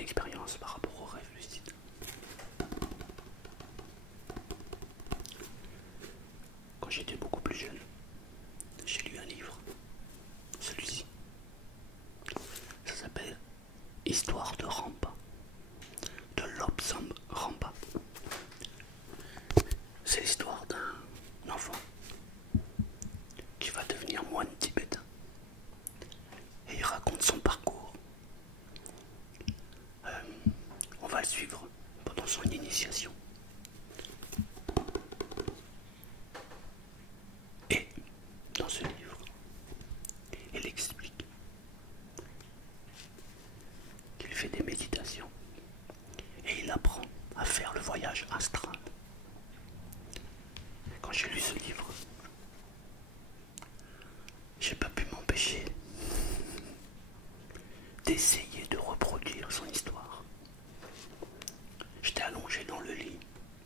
expérience par rapport au rêve lucide. Quand j'étais beaucoup plus jeune, j'ai lu un livre, celui-ci. Ça s'appelle Histoire de Rampa, de Lobsang Rampa. C'est l'histoire d'un enfant qui va devenir moine tibétain. Et il raconte son parcours. On va le suivre pendant son initiation. Et dans ce livre, il explique qu'il fait des méditations et il apprend à faire le voyage astral. Quand j'ai lu ce livre, j'ai pas pu m'empêcher d'essayer de reproduire son histoire. J'étais allongé dans le lit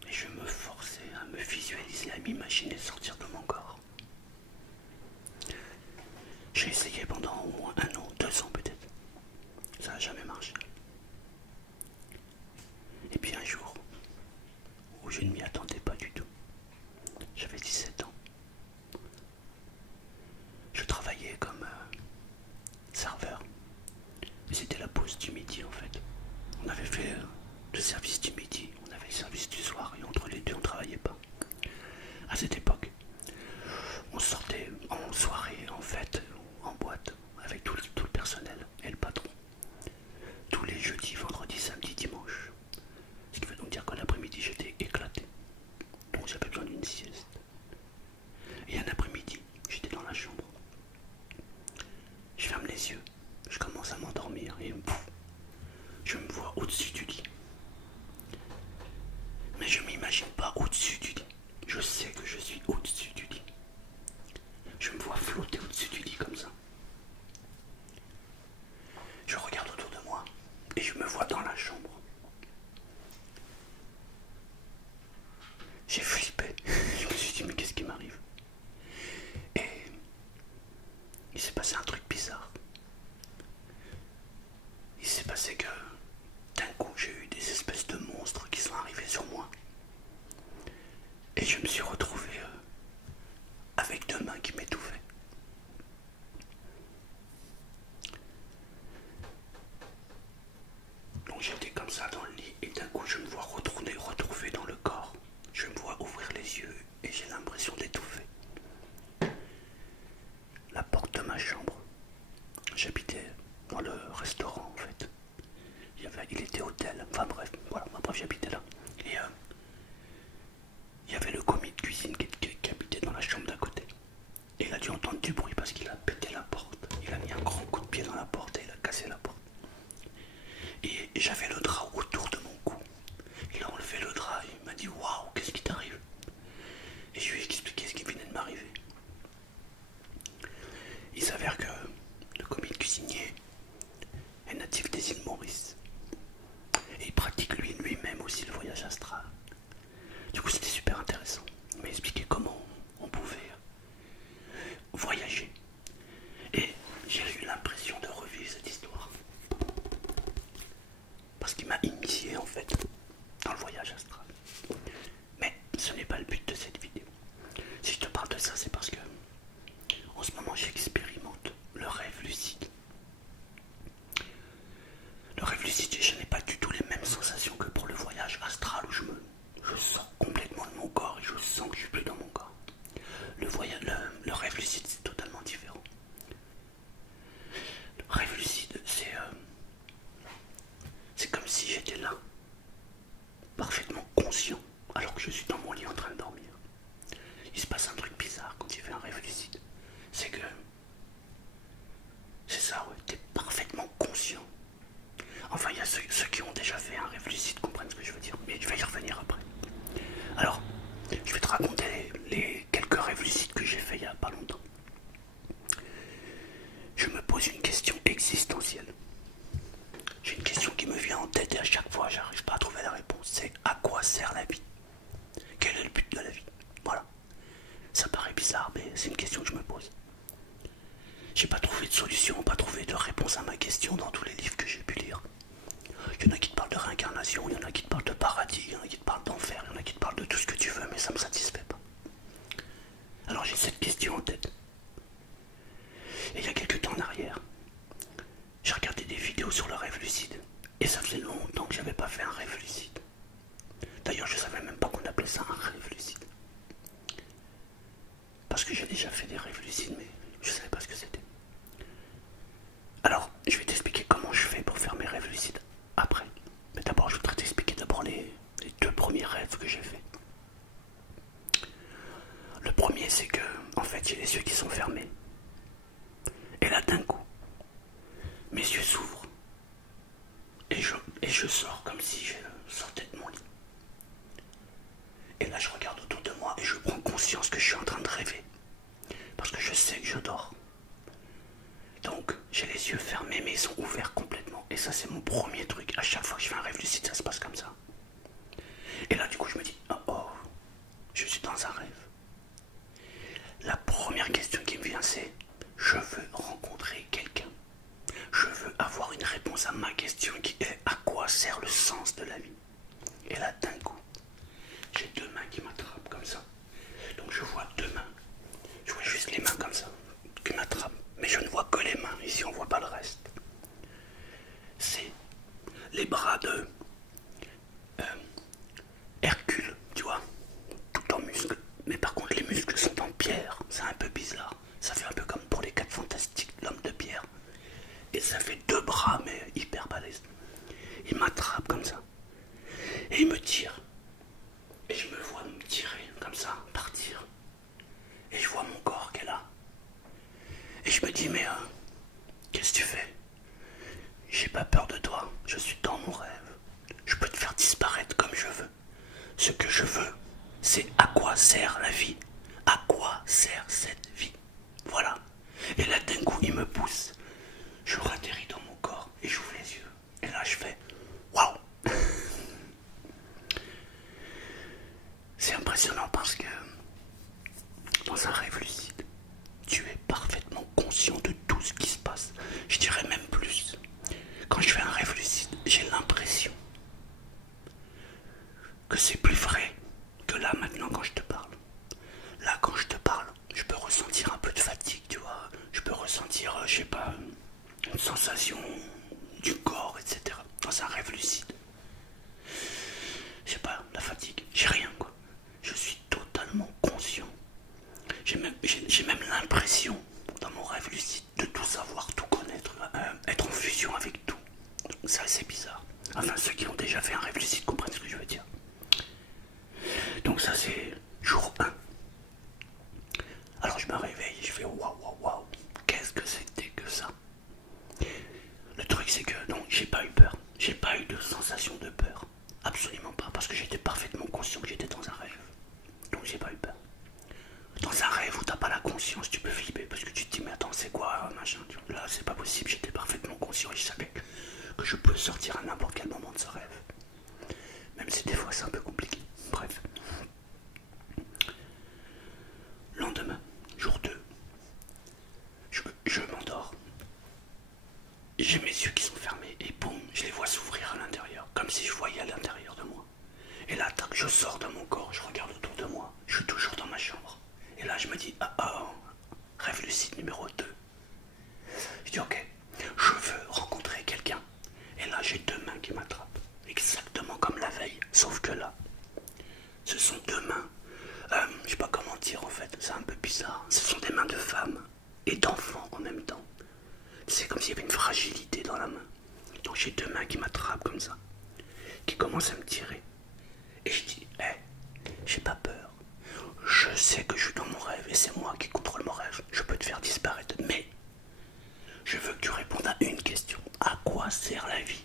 et je me forçais à me visualiser, à m'imaginer sortir de mon corps. J'ai essayé pendant au moins 1 an, 2 ans peut-être. Ça n'a jamais marché. Et puis un jour, où je ne m'y attendais pas du tout, j'avais 17 ans. Je travaillais comme serveur. Et c'était la pause du midi en fait. On avait fait le service du midi, on avait le service du soir et entre les deux on ne travaillait pas. À cette époque, on sortait en soirée, en fête, en boîte, avec tout le personnel et le patron. Tous les jeudis, vendredis, samedis, dimanches. Ce qui veut donc dire que l'après-midi j'étais éclaté. Donc j'avais besoin d'une sieste. Et un après-midi, j'étais dans la chambre. Je ferme les yeux, je commence à m'endormir et pouf, je me vois au-dessus du lit. Mais je ne m'imagine pas au-dessus du lit. Je sais que je suis au-dessus du lit. Je me vois flotter au-dessus du lit comme ça. Je regarde autour de moi et je me vois dans la chambre. J'ai flippé. Je me suis dit mais qu'est-ce qui m'arrive? Et il s'est passé un truc bizarre. Il s'est passé que d'un coup j'ai eu des espèces de monstres qui sont arrivés sur moi. Et je me suis retrouvé avec 2 mains qui m'étouffaient. Donc j'étais comme ça dans le lit et d'un coup je me vois retrouver dans le corps. Je me vois ouvrir les yeux et j'ai l'impression d'étouffer. La porte de ma chambre, j'habitais dans le restaurant en fait. Il était hôtel, enfin bref, voilà, j'habitais là. Et il y avait le commis de cuisine qui habitait dans la chambre d'à côté. Et il a dû entendre du bruit parce qu'il a pété la porte. Il a mis un grand coup de pied dans la porte et il a cassé la porte. Et j'avais le drap autour de mon cou. Il a enlevé le drap et il m'a dit waouh, qu'est-ce qui t'arrive? Et je lui ai expliqué ce qui venait de m'arriver. Il s'avère que le commis de cuisinier est natif des îles Maurice. Et il pratique lui-même aussi le voyage astral. Du coup c'était super intéressant. Il m'a expliqué comment on pouvait voyager. Et j'ai eu l'impression de revivre cette histoire. Parce qu'il m'a initié en fait dans le voyage astral. Mais ce n'est pas le but de cette vidéo. Si je te parle de ça, c'est parce que en ce moment j'expérimente le rêve lucide. Le rêve lucide, je n'ai pas du tout les mêmes sensations que pour le voyage astral où je sors complètement de mon corps et je sens que je suis plus dans mon corps. Le rêve lucide, c'est totalement différent. Le rêve lucide, c'est comme si j'étais là, parfaitement conscient, alors que je suis dans mon lit en train de dormir. Il se passe un truc bizarre quand tu fais un rêve lucide. C'est que, c'est ça, ouais, t'es parfaitement conscient. Enfin, il y a ceux qui ont déjà fait un rêve lucide comprennent ce que je veux dire, mais je vais y revenir après. Alors, je vais te raconter les quelques rêves lucides que j'ai fait il y a pas longtemps. Je me pose une question existentielle. J'ai une question qui me vient en tête et à chaque fois j'arrive pas à trouver la réponse. C'est à quoi sert la vie? Quel est le but de la vie? Voilà. Ça paraît bizarre, mais c'est une question que je me pose. J'ai pas trouvé de solution, pas trouvé de réponse à ma question dans tous les livres que j'ai pu lire. Il y en religions, il y en a qui te parlent de paradis, il y en a qui te parlent d'enfer, il y en a qui te parlent de tout ce que tu veux, mais ça me satisfait pas. Alors j'ai cette question en tête. Et il y a quelques temps en arrière, j'ai regardé des vidéos sur le rêve lucide. Et ça faisait longtemps que j'avais pas fait un rêve lucide. D'ailleurs, je savais même pas qu'on appelait ça un rêve lucide. Parce que j'ai déjà fait des rêves lucides, mais je savais pas ce que c'était. Alors, je vais t'expliquer comment je fais pour faire mes rêves lucides après. Mais d'abord, je voudrais t'expliquer d'abord les 2 premiers rêves que j'ai faits. Le premier, c'est que, en fait, j'ai les yeux qui sont fermés. Et là, d'un coup, mes yeux s'ouvrent. Et je sors comme si je sortais de mon lit. Et là, je regarde autour de moi et je prends conscience que je suis en train de rêver. Parce que je sais que je dors. Donc, j'ai les yeux fermés, mais ils sont ouverts complètement. Et ça, c'est mon premier truc. À chaque fois que je fais un rêve lucide, ça se passe comme ça. Et là, du coup, je me dis, oh, je suis dans un rêve. La première question qui me vient, c'est, je veux rencontrer quelqu'un. Je veux avoir une réponse à ma question qui est, à quoi sert le sens de la vie? Et là, d'un coup, j'ai 2 mains qui m'attrapent comme ça. Donc je vois 2 mains. Je vois juste les mains comme ça, qui m'attrapent. Mais je ne vois que les mains, ici on ne voit pas le reste. C'est les bras de Hercule, tu vois, tout en muscles. Mais par contre les muscles sont en pierre, c'est un peu bizarre. Ça fait un peu comme pour les 4 fantastiques, l'homme de pierre. Et ça fait 2 bras, mais hyper balèzes. Il m'attrape comme ça. Et il me tire. Et je me vois me tirer comme ça, partir. Et je vois mon corps qui est là. Et je me dis, mais qu'est-ce que tu fais? J'ai pas peur de toi, je suis dans mon rêve. Je peux te faire disparaître comme je veux. Ce que je veux, c'est à quoi sert la vie? À quoi sert cette vie? Voilà. Et là, d'un coup, il me pousse. Je ratterris dans mon corps et j'ouvre les yeux. Et là, je fais waouh! C'est impressionnant parce que dans un rêve lucide, tu es parfaitement conscient de tout ce qui se passe. Je dirais même plus. Quand je fais un rêve lucide, j'ai l'impression que c'est plus vrai que là maintenant quand je te parle. Là quand je te parle, je peux ressentir un peu de fatigue, tu vois. Je peux ressentir, je sais pas, une sensation du corps, etc. Dans un rêve lucide. Je sais pas, la fatigue, j'ai rien quoi. Je suis totalement conscient. J'ai même l'impression, dans mon rêve lucide, de tout savoir, tout connaître, être en fusion avec tout. C'est assez bizarre. Enfin, ceux qui ont déjà fait un rêve lucide comprennent ce que je veux dire. Donc ça, c'est jour 1. Alors je me réveille et je fais waouh, waouh, waouh. Qu'est-ce que c'était que ça? Le truc, c'est que, donc, j'ai pas eu peur. J'ai pas eu de sensation de peur. Absolument pas, parce que j'étais parfaitement conscient que j'étais dans un rêve. Donc j'ai pas eu peur. Dans un rêve où t'as pas la conscience, tu peux flipper parce que tu te dis mais attends c'est quoi machin. Là c'est pas possible, j'étais parfaitement conscient et je savais que je peux sortir à n'importe quel moment de ce rêve. Même si des fois c'est un peu compliqué. Bref. Lendemain, jour 2, je m'endors. J'ai mes yeux qui sont fermés et boum, je les vois s'ouvrir à l'intérieur, comme si je voyais à l'intérieur de moi. Et là, tac, je sors de mon corps, je regarde autour de moi, je suis toujours dans ma chambre. Et là, je me dis, rêve lucide numéro 2. Je dis, ok, je veux rencontrer quelqu'un. Et là, j'ai 2 mains qui m'attrapent, exactement comme la veille, sauf que là, ce sont 2 mains, je sais pas comment dire en fait, c'est un peu bizarre. Ce sont des mains de femmes et d'enfants en même temps. C'est comme s'il y avait une fragilité dans la main. Donc j'ai 2 mains qui m'attrapent comme ça, qui commencent à me tirer. Et je dis, j'ai pas peur. Je sais que je suis dans mon rêve et c'est moi qui contrôle mon rêve. Je peux te faire disparaître, mais je veux que tu répondes à une question. À quoi sert la vie?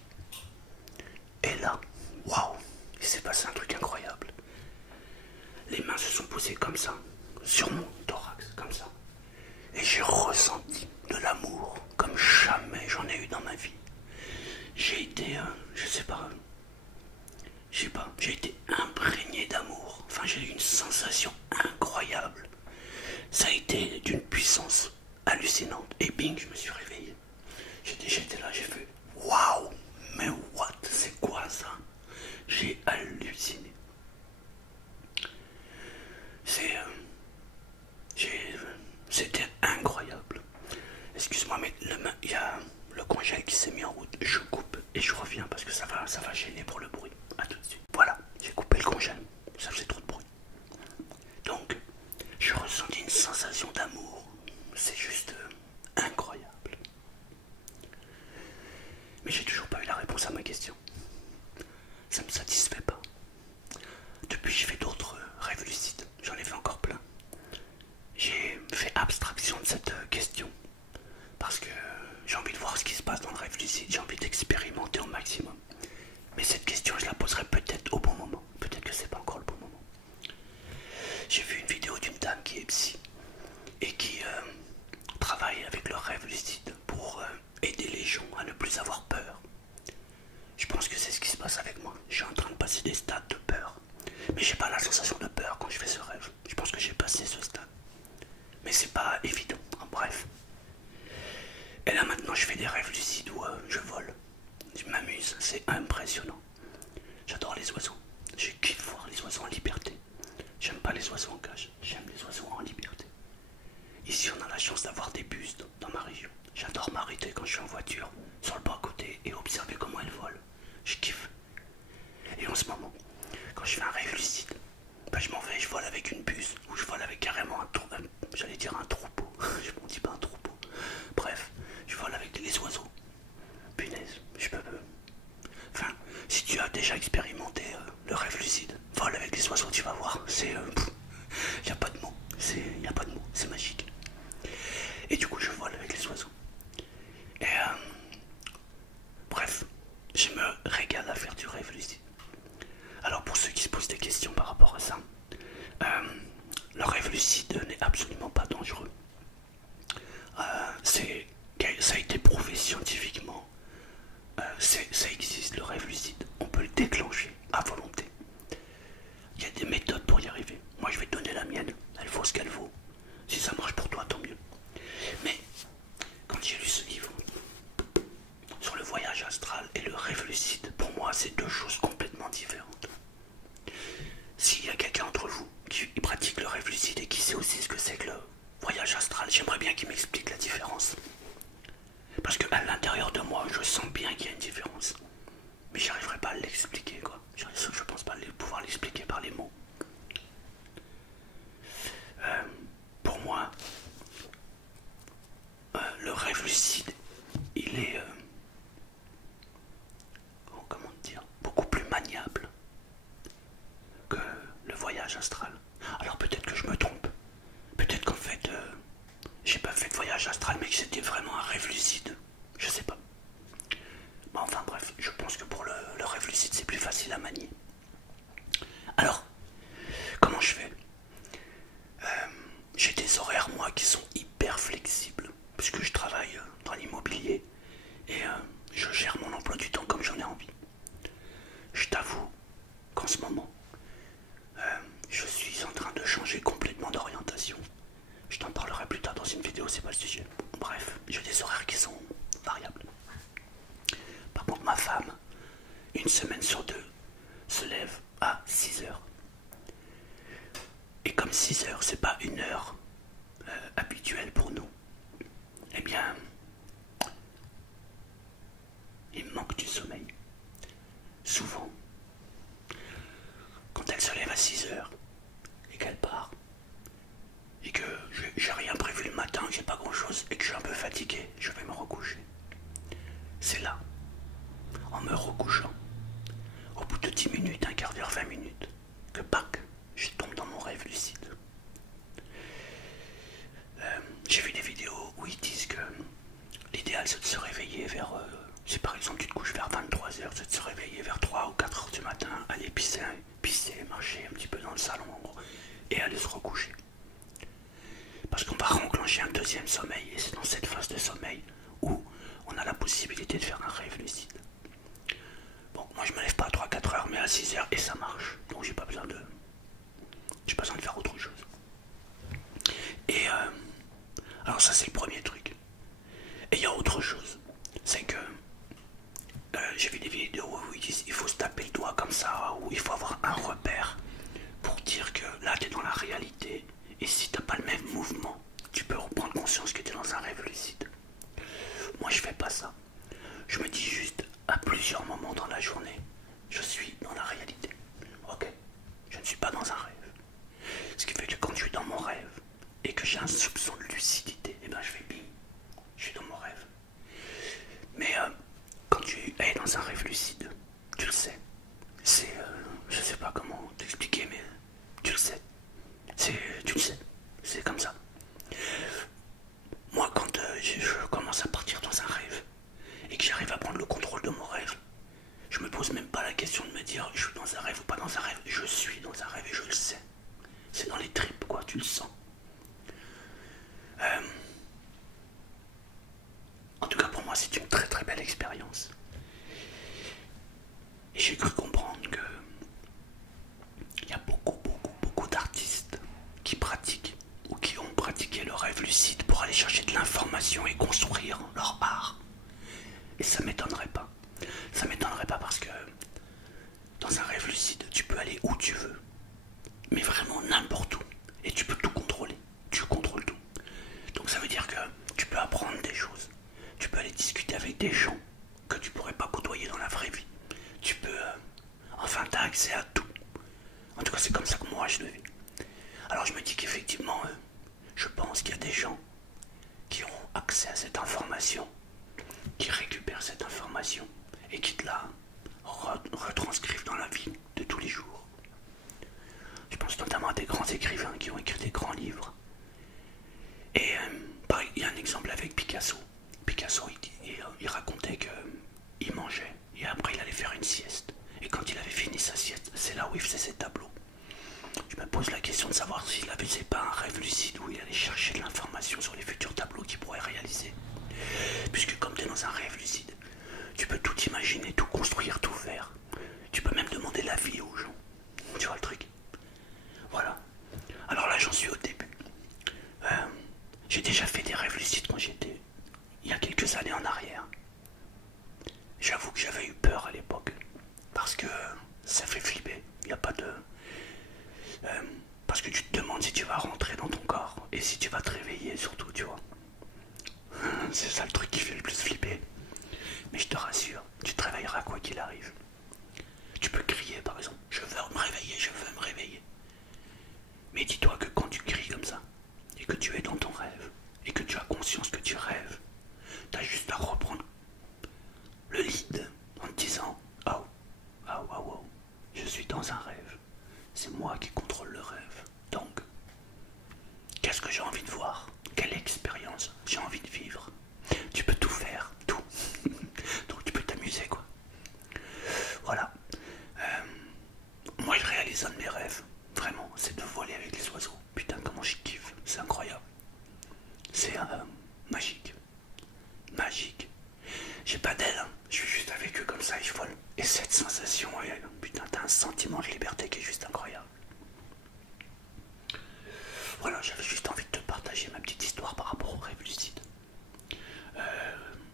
Et là, waouh, il s'est passé un truc incroyable. Les mains se sont posées comme ça, sur mon thorax, comme ça. Et j'ai ressenti de l'amour comme jamais j'en ai eu dans ma vie. J'ai été, j'ai été imprégné d'amour. Enfin, j'ai eu une sensation incroyable. Ça a été d'une puissance hallucinante. Et bing, je me suis réveillé. J'étais là, j'ai fait waouh, mais what, c'est quoi ça? ça va gêner pour le bruit. A tout de suite. Voilà, j'ai coupé le congèle. Ça faisait trop de bruit. Donc, je ressentis une sensation d'amour. C'est juste incroyable. Mais j'ai toujours pas eu la réponse à ma question. Ça me satisfait pas. Depuis, j'ai fait d'autres rêves lucides. J'en ai fait encore plein. J'ai fait abstraction de cette question. Parce que j'ai envie de voir ce qui se passe dans le rêve lucide. J'ai envie d'expérimenter au maximum. Mais cette question, je la poserai peut-être au bon moment. Peut-être que c'est pas encore le bon moment. J'ai vu une vidéo d'une dame qui est psy et qui travaille avec le rêve lucide pour aider les gens à ne plus avoir peur. Je pense que c'est ce qui se passe avec moi. Je suis en train de passer des stades de peur. Mais j'ai pas la sensation de peur quand je fais ce rêve. Je pense que j'ai passé ce stade. Mais c'est pas évident. En bref. Et là maintenant je fais des rêves lucides où je vole. Je m'amuse. C'est impressionnant. J'adore les oiseaux. Je kiffe voir les oiseaux en liberté. J'aime pas les oiseaux en cage. J'aime les oiseaux en liberté. Ici on a la chance d'avoir des bustes dans ma région. J'adore m'arrêter quand je suis en voiture sur le bas à côté et observer comment elles volent. Je kiffe. Et en ce moment, quand je fais un rêve lucide, ben je m'en vais, je vole avec une puce, ou je vole avec carrément un troupeau. J'allais dire un troupeau, je m'en dis pas un troupeau. Bref, je vole avec les oiseaux. Punaise, je peux. Enfin, si tu as déjà expérimenté le rêve lucide, vole avec les oiseaux, tu vas voir. C'est. Y a pas de mots. Y a pas de mots, c'est magique. Et du coup, je vole avec les oiseaux. Et bref, je me régale à faire du rêve lucide. Alors pour ceux qui se posent des questions par rapport à ça, le rêve lucide n'est absolument pas dangereux. Ça a été prouvé scientifiquement. Ça existe le rêve lucide. On peut le déclencher à volonté. Il y a des méthodes pour y arriver. Moi je vais te donner la mienne. Elle vaut ce qu'elle vaut. Si ça marche pour toi, tant mieux. Mais quand j'ai lu ce livre sur le voyage astral et le rêve lucide, pour moi c'est deux choses complètement différentes. S'il y a quelqu'un d'entre vous qui pratique le rêve lucide et qui sait aussi ce que c'est que le voyage astral, j'aimerais bien qu'il m'explique la différence. Parce qu'à l'intérieur de moi, je sens bien qu'il y a une différence. Mais j'arriverai pas à l'expliquer, quoi. Je pense pas pouvoir l'expliquer par les mots. Pour moi, le rêve lucide, il est... comment dire, beaucoup plus maniable que le voyage astral. Alors peut-être que je me trompe. Peut-être qu'en fait, j'ai pas fait de voyage astral, mais que c'était vraiment un rêve lucide. Je sais pas. Bon, enfin bref, je pense que pour le rêve lucide, c'est plus facile à manier. Alors, comment je fais? J'ai des horaires, moi, qui sont hyper flexibles, puisque je travaille dans l'immobilier et je gère mon emploi du temps comme j'en ai envie. Je t'avoue qu'en ce moment, je suis en train de changer complètement d'orientation. Je t'en parlerai plus tard dans une vidéo, c'est pas le sujet. Bref, j'ai des horaires qui sont variables. Par contre, ma femme, une semaine sur deux, se lève à 6 heures. Et comme 6 heures, c'est pas une heure habituelle pour nous, eh bien, il me manque du sommeil. Souvent, quand elle se lève à 6 heures et qu'elle part, et que j'ai rien prévu le matin, que j'ai pas grand chose et que je suis un peu fatigué, je vais me recoucher. C'est là, en me recouchant, au bout de 10 minutes, un quart d'heure, 20 minutes, que bac, je tombe dans mon rêve lucide. J'ai vu des vidéos où ils disent que l'idéal c'est de se réveiller vers... si par exemple tu te couches vers 23 heures, c'est de se réveiller vers 3 ou 4 heures du matin, aller pisser, marcher un petit peu dans le salon en gros, et aller se recoucher. Parce qu'on va renclencher un deuxième sommeil, et c'est dans cette phase de sommeil où on a la possibilité de faire un rêve lucide. Bon, moi je me lève pas à 3-4 heures, mais à 6 heures, et ça marche. Donc j'ai pas besoin de faire autre chose. Et alors ça c'est le premier truc. Et il y a autre chose, c'est que j'ai vu des vidéos où ils disent il faut se taper le doigt comme ça, ou il faut avoir un repère pour dire que là tu es dans la réalité, et si t'as pas le même mouvement, tu peux reprendre conscience que tu es dans un rêve lucide. Moi je fais pas ça. Je me dis juste à plusieurs moments dans la journée, Je suis dans la réalité. Ok, je ne suis pas dans un rêve. Ce qui fait que quand je suis dans mon rêve et que j'ai un soupçon de lucidité, et ben je fais bim, je suis dans mon rêve. Mais quand tu es dans un rêve lucide, tu le sais. C'est, je sais pas comment t'expliquer, mais tu le sais. Tu le sais. C'est comme ça. Moi, quand je commence à partir dans un rêve et que j'arrive à prendre le contrôle de mon rêve, je me pose même pas la question de me dire je suis dans un rêve ou pas dans un rêve. Je suis dans un rêve et je le sais. C'est dans les tripes, quoi, tu le sens. En tout cas, pour moi, c'est une très très belle expérience. Et j'ai cru comprendre que il y a beaucoup d'artistes qui pratiquent ou qui ont pratiqué le rêve lucide pour aller chercher de l'information et construire leur art. Et ça m'étonnerait pas. Ça m'étonnerait pas parce que dans un rêve lucide, tu peux aller où tu veux. Mais vraiment n'importe où. Et tu peux tout contrôler. Tu contrôles tout. Donc ça veut dire que tu peux apprendre des choses. Tu peux aller discuter avec des gens que tu pourrais pas côtoyer dans la vraie vie. Tu peux... enfin, tu as accès à tout. En tout cas, c'est comme ça que moi je le vis. Alors je me dis qu'effectivement, je pense qu'il y a des gens qui ont accès à cette information, qui récupèrent cette information et qui te la retranscrivent dans la vie de tous les jours. Je pense notamment à des grands écrivains qui ont écrit des grands livres. Et il y a un exemple avec Picasso. Picasso, il racontait qu'il mangeait et après il allait faire une sieste. Et quand il avait fini sa sieste, c'est là où il faisait ses tableaux. Je me pose la question de savoir s'il avait faisait pas un rêve lucide où il allait chercher de l'information sur les futurs tableaux qu'il pourrait réaliser. Puisque comme tu es dans un rêve lucide, tu peux tout imaginer, tout construire, tout faire. Tu peux même demander l'avis aux gens. Tu vois le truc? Voilà. Alors là, j'en suis au début. J'ai déjà fait des rêves lucides quand j'étais... il y a quelques années en arrière. J'avoue que j'avais eu peur à l'époque. Parce que ça fait flipper. Il n'y a pas de... parce que tu te demandes si tu vas rentrer dans ton corps. Et si tu vas te réveiller surtout, tu vois. C'est ça le truc qui fait le plus flipper. Mais je te rassure, tu te réveilleras quoi qu'il arrive. Tu peux crier par exemple, je veux me réveiller, je veux me réveiller. Mais dis-toi que quand tu cries comme ça, et que tu es dans ton rêve, et que tu as conscience que tu rêves, t'as juste à reprendre le lead en te disant oh, oh, oh, oh, je suis dans un rêve. C'est moi qui contrôle le rêve. Donc, qu'est-ce que j'ai envie de voir? Quelle expérience j'ai envie de vivre? Tu peux tout faire, tout. Donc tu peux t'amuser quoi. Voilà. Moi je réalise un de mes rêves, vraiment, c'est de voler avec les oiseaux. Putain comment je kiffe, c'est incroyable. C'est magique. Magique. J'ai pas d'aile, hein. Je suis juste avec eux comme ça et je vole. Et cette sensation, putain, t'as un sentiment de liberté qui est juste incroyable. Voilà, j'avais juste envie de te partager ma petite histoire par rapport au rêve lucide.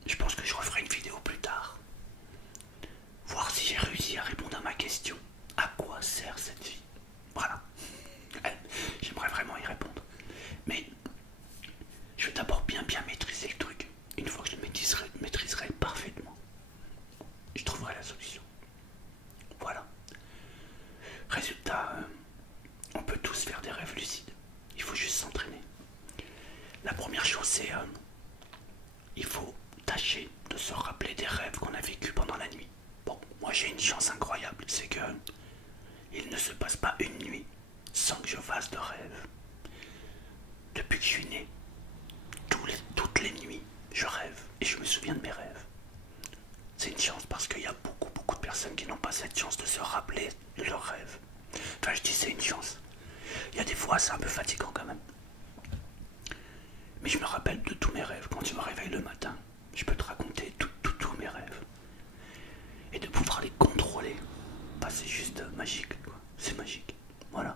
Je pense que je referai une vidéo plus tard. Voir si j'ai réussi à répondre à ma question. À quoi sert cette vie? Voilà. J'aimerais vraiment y répondre. Mais je vais d'abord bien maîtriser le truc. Une fois que je le maîtriserai parfaitement, je trouverai la solution. Voilà. Résultat, on peut tous faire des rêves lucides. Il faut juste s'entraîner. La première chose, c'est il faut tâcher de se rappeler des rêves qu'on a vécus pendant la nuit. Bon, moi j'ai une chance incroyable, c'est que il ne se passe pas une nuit sans que je fasse de rêve. Depuis que je suis né, toutes les nuits, je rêve et je me souviens de mes rêves. C'est une chance parce qu'il y a beaucoup de personnes qui n'ont pas cette chance de se rappeler de leurs rêves. Enfin, je dis c'est une chance. Il y a des fois, c'est un peu fatigant quand même. Mais je me rappelle de tous mes rêves. Quand je me réveille le matin, je peux te raconter tous mes rêves. Et de pouvoir les contrôler, bah, c'est juste magique, quoi. C'est magique. Voilà.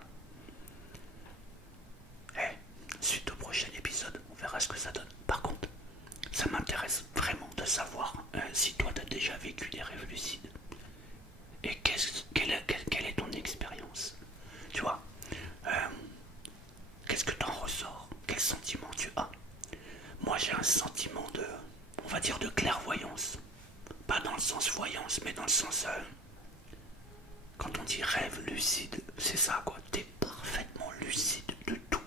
Suite au prochain épisode, on verra ce que ça donne. Par contre, ça m'intéresse vraiment de savoir si toi tu as déjà vécu des rêves lucides. Et quelle est ton expérience? Tu vois, qu'est-ce que t'en ressors? Quel sentiment tu as? Moi j'ai un sentiment de, on va dire de clairvoyance. Pas dans le sens voyance, mais dans le sens Quand on dit rêve lucide, c'est ça quoi. T'es parfaitement lucide de tout.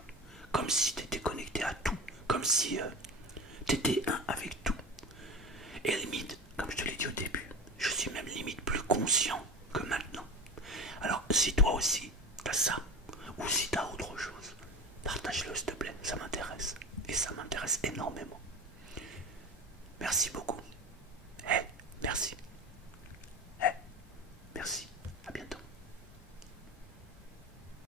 Comme si t'étais connecté à tout. Comme si t'étais un avec tout. Et limite, comme je te l'ai dit au début, je suis même limite plus conscient que maintenant. Alors si toi aussi t'as ça, ou si t'as autre chose, partage-le s'il te plaît, ça m'intéresse. Et ça m'intéresse énormément. Merci beaucoup.